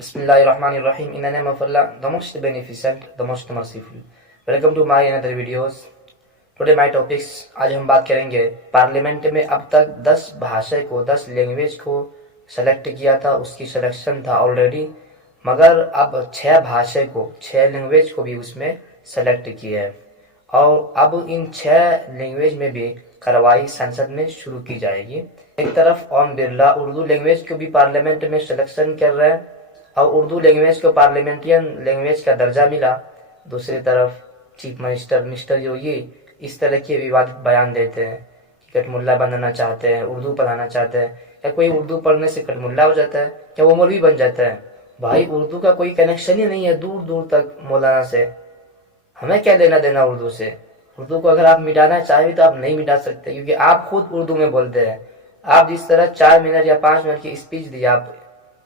Bismillahirrahmanirrahim. In the name of Allah, the most beneficent, the most merciful. Welcome to my another videos. Today my topics, आज हम बात करेंगे parliament में अब तक 10 भाषा को 10 लैंग्वेज को सेलेक्ट किया था, उसकी सिलेक्शन था ऑलरेडी, मगर अब 6 भाषा को 6 लैंग्वेज को भी उसमें सेलेक्ट किया है और अब इन 6 लैंग्वेज में भी कार्रवाई संसद में शुरू की जाएगी। एक तरफ ओम बिरला उर्दू लैंग्वेज को भी पार्लियामेंट में सिलेक्शन कर रहे हैं और उर्दू लैंग्वेज को पार्लियामेंट्रियन लैंग्वेज का दर्जा मिला। दूसरी तरफ चीफ मिनिस्टर मिस्टर योगी इस तरह के विवादित बयान देते हैं कि कटमुल्ला बनाना चाहते हैं, उर्दू पढ़ाना चाहते हैं। क्या कोई उर्दू पढ़ने से कटमुल्ला हो जाता है? क्या वो मौलवी बन जाता है? भाई उर्दू का कोई कनेक्शन ही नहीं है दूर दूर तक मौलाना से। हमें क्या लेना देना उर्दू से? उर्दू को अगर आप मिटाना चाहें तो आप नहीं मिटा सकते, क्योंकि आप खुद उर्दू में बोलते हैं। आप जिस तरह 4 मिनट या 5 मिनट की स्पीच दी आप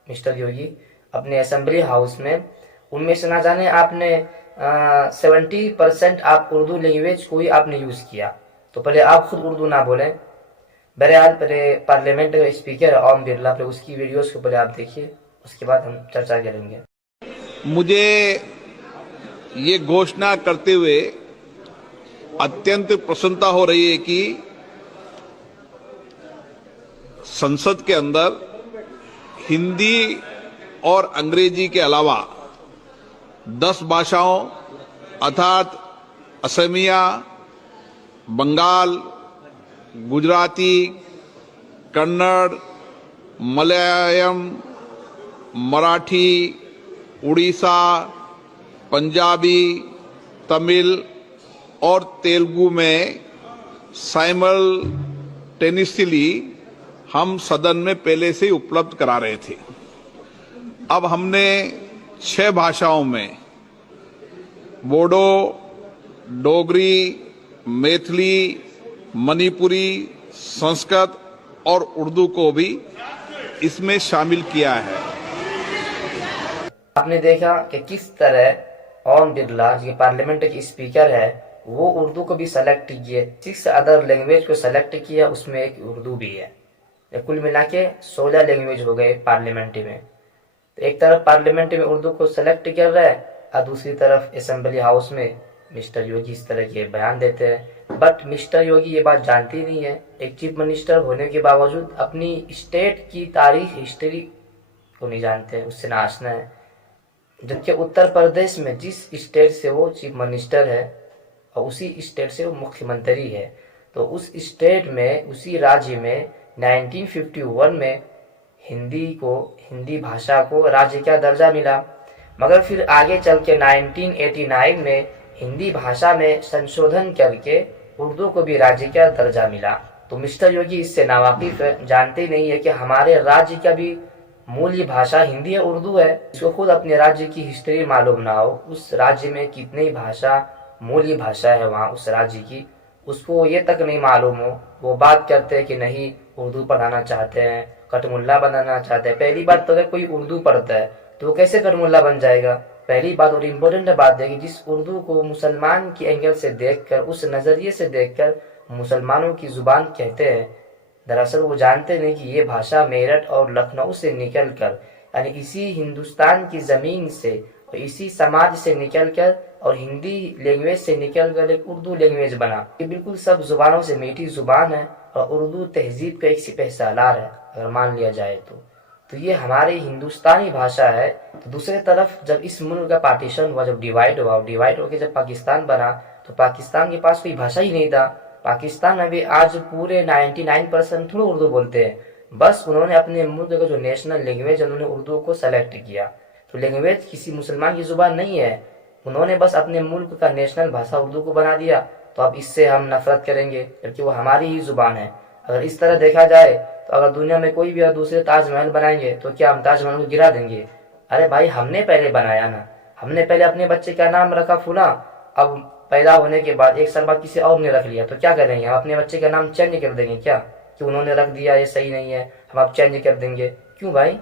मिस्टर योगी अपने असेंबली हाउस में, उनमें से ना जाने आपने 70% आप उर्दू लैंग्वेज को ही आपने यूज किया। तो पहले आप खुद उर्दू ना बोलें। बहरहाल पहले पार्लियामेंट का स्पीकर ओम बिरला, पहले उसकी वीडियोस को पहले आप देखिए, उसके बाद हम चर्चा करेंगे। मुझे ये घोषणा करते हुए अत्यंत प्रसन्नता हो रही है कि संसद के अंदर हिंदी और अंग्रेजी के अलावा 10 भाषाओं अर्थात असमिया, बंगाल, गुजराती, कन्नड़, मलयालम, मराठी, उड़ीसा, पंजाबी, तमिल और तेलुगु में साइमल्टेनियसली हम सदन में पहले से उपलब्ध करा रहे थे। अब हमने 6 भाषाओं में बोडो, डोगरी, मैथिली, मणिपुरी, संस्कृत और उर्दू को भी इसमें शामिल किया है। आपने देखा कि किस तरह ओम बिरला जो पार्लियामेंट के स्पीकर है वो उर्दू को भी सेलेक्ट किए, 6 अदर लैंग्वेज को सेलेक्ट किया, उसमें एक उर्दू भी है। कुल मिला के 16 लैंग्वेज हो गए पार्लियामेंट में। तो एक तरफ पार्लियामेंट में उर्दू को सेलेक्ट कर रहा है और दूसरी तरफ असेंबली हाउस में मिस्टर योगी इस तरह के बयान देते हैं। बट मिस्टर योगी ये बात जानती नहीं है, एक चीफ मिनिस्टर होने के बावजूद अपनी स्टेट की तारीख हिस्ट्री को नहीं जानते, उससे नाचना है। जबकि उत्तर प्रदेश में जिस स्टेट से वो चीफ मिनिस्टर है और उसी स्टेट से वो मुख्यमंत्री है, तो उस स्टेट में उसी राज्य में 1951 में हिंदी भाषा को राज्य का दर्जा मिला। मगर फिर आगे चल के 1989 में हिंदी भाषा में संशोधन करके उर्दू को भी राज्य का दर्जा मिला। तो मिस्टर योगी इससे नावाकिफ है, जानते नहीं है कि हमारे राज्य का भी मूल भाषा हिंदी है, उर्दू है। इसको खुद अपने राज्य की हिस्ट्री मालूम ना हो, उस राज्य में कितनी भाषा मूल भाषा है वहाँ उस राज्य की, उसको ये तक नहीं मालूम हो, वो बात करते हैं कि नहीं उर्दू पढ़ाना चाहते हैं, कटमुल्ला बनाना चाहते हैं। पहली बात तो अगर कोई उर्दू पढ़ता है तो वो कैसे कटमुल्ला बन जाएगा? पहली बात और इम्पोर्टेंट बात है कि जिस उर्दू को मुसलमान की एंगल से देखकर, उस नजरिए से देखकर मुसलमानों की जुबान कहते हैं, दरअसल वो जानते नहीं कि ये भाषा मेरठ और लखनऊ से निकलकर, यानी इसी हिंदुस्तान की जमीन से और इसी समाज से निकलकर और हिंदी लैंग्वेज से निकलकर एक उर्दू लैंग्वेज बना। ये बिल्कुल सब जुबानों से मीठी जुबान है और उर्दू तहजीब का एक सिपह सालार है अगर मान लिया जाए तो ये हमारी हिंदुस्तानी भाषा है। तो दूसरी तरफ जब इस मुल्क का पार्टीशन हुआ, जब डिवाइड होकर जब पाकिस्तान बना, तो पाकिस्तान के पास कोई भाषा ही नहीं था। पाकिस्तान में भी आज पूरे 99% थोड़ा उर्दू बोलते हैं, बस उन्होंने अपने मुल्क का जो नेशनल लैंग्वेज है उन्होंने उर्दू को सेलेक्ट किया। तो लैंग्वेज किसी मुसलमान की जुबान नहीं है, उन्होंने बस अपने मुल्क का नेशनल भाषा उर्दू को बना दिया। तो अब इससे हम नफरत करेंगे क्योंकि वो हमारी ही जुबान है। अगर इस तरह देखा जाए तो अगर दुनिया में कोई भी दूसरे ताजमहल बनाएंगे तो क्या हम ताजमहल को गिरा देंगे? अरे भाई हमने पहले बनाया ना, हमने पहले अपने बच्चे का नाम रखा फुला, अब पैदा होने के बाद 1 साल बाद किसी और ने रख लिया, तो क्या करेंगे? हम अपने बच्चे का नाम चेंज कर देंगे क्या कि उन्होंने रख दिया ये सही नहीं है, हम अब चेंज कर देंगे? क्यों भाई?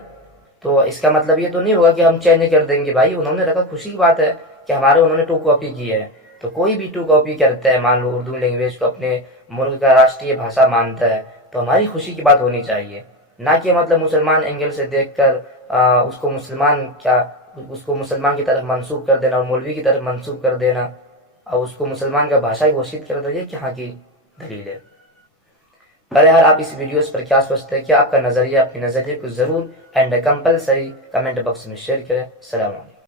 तो इसका मतलब ये तो नहीं होगा कि हम चेंज कर देंगे। भाई उन्होंने रखा, खुशी की बात है कि हमारे उन्होंने 2 कॉपी की है। तो कोई भी 2 कॉपी करता है, मान लो उर्दू लैंग्वेज को अपने मुल्क का राष्ट्रीय भाषा मानता है, तो हमारी खुशी की बात होनी चाहिए, ना कि मतलब मुसलमान एंगल से देखकर उसको मुसलमान की तरफ मंसूब कर देना और मौलवी की तरफ मंसूब कर देना और उसको मुसलमान का भाषा घोषित कर दिया कि हाँ की दलील है। पहले यार आप इस वीडियोस पर क्या सोचते हैं, क्या आपका नज़रिया, अपनी नज़रिए को ज़रूर एंड कंपलसरी कमेंट बॉक्स में शेयर करें। सलाम।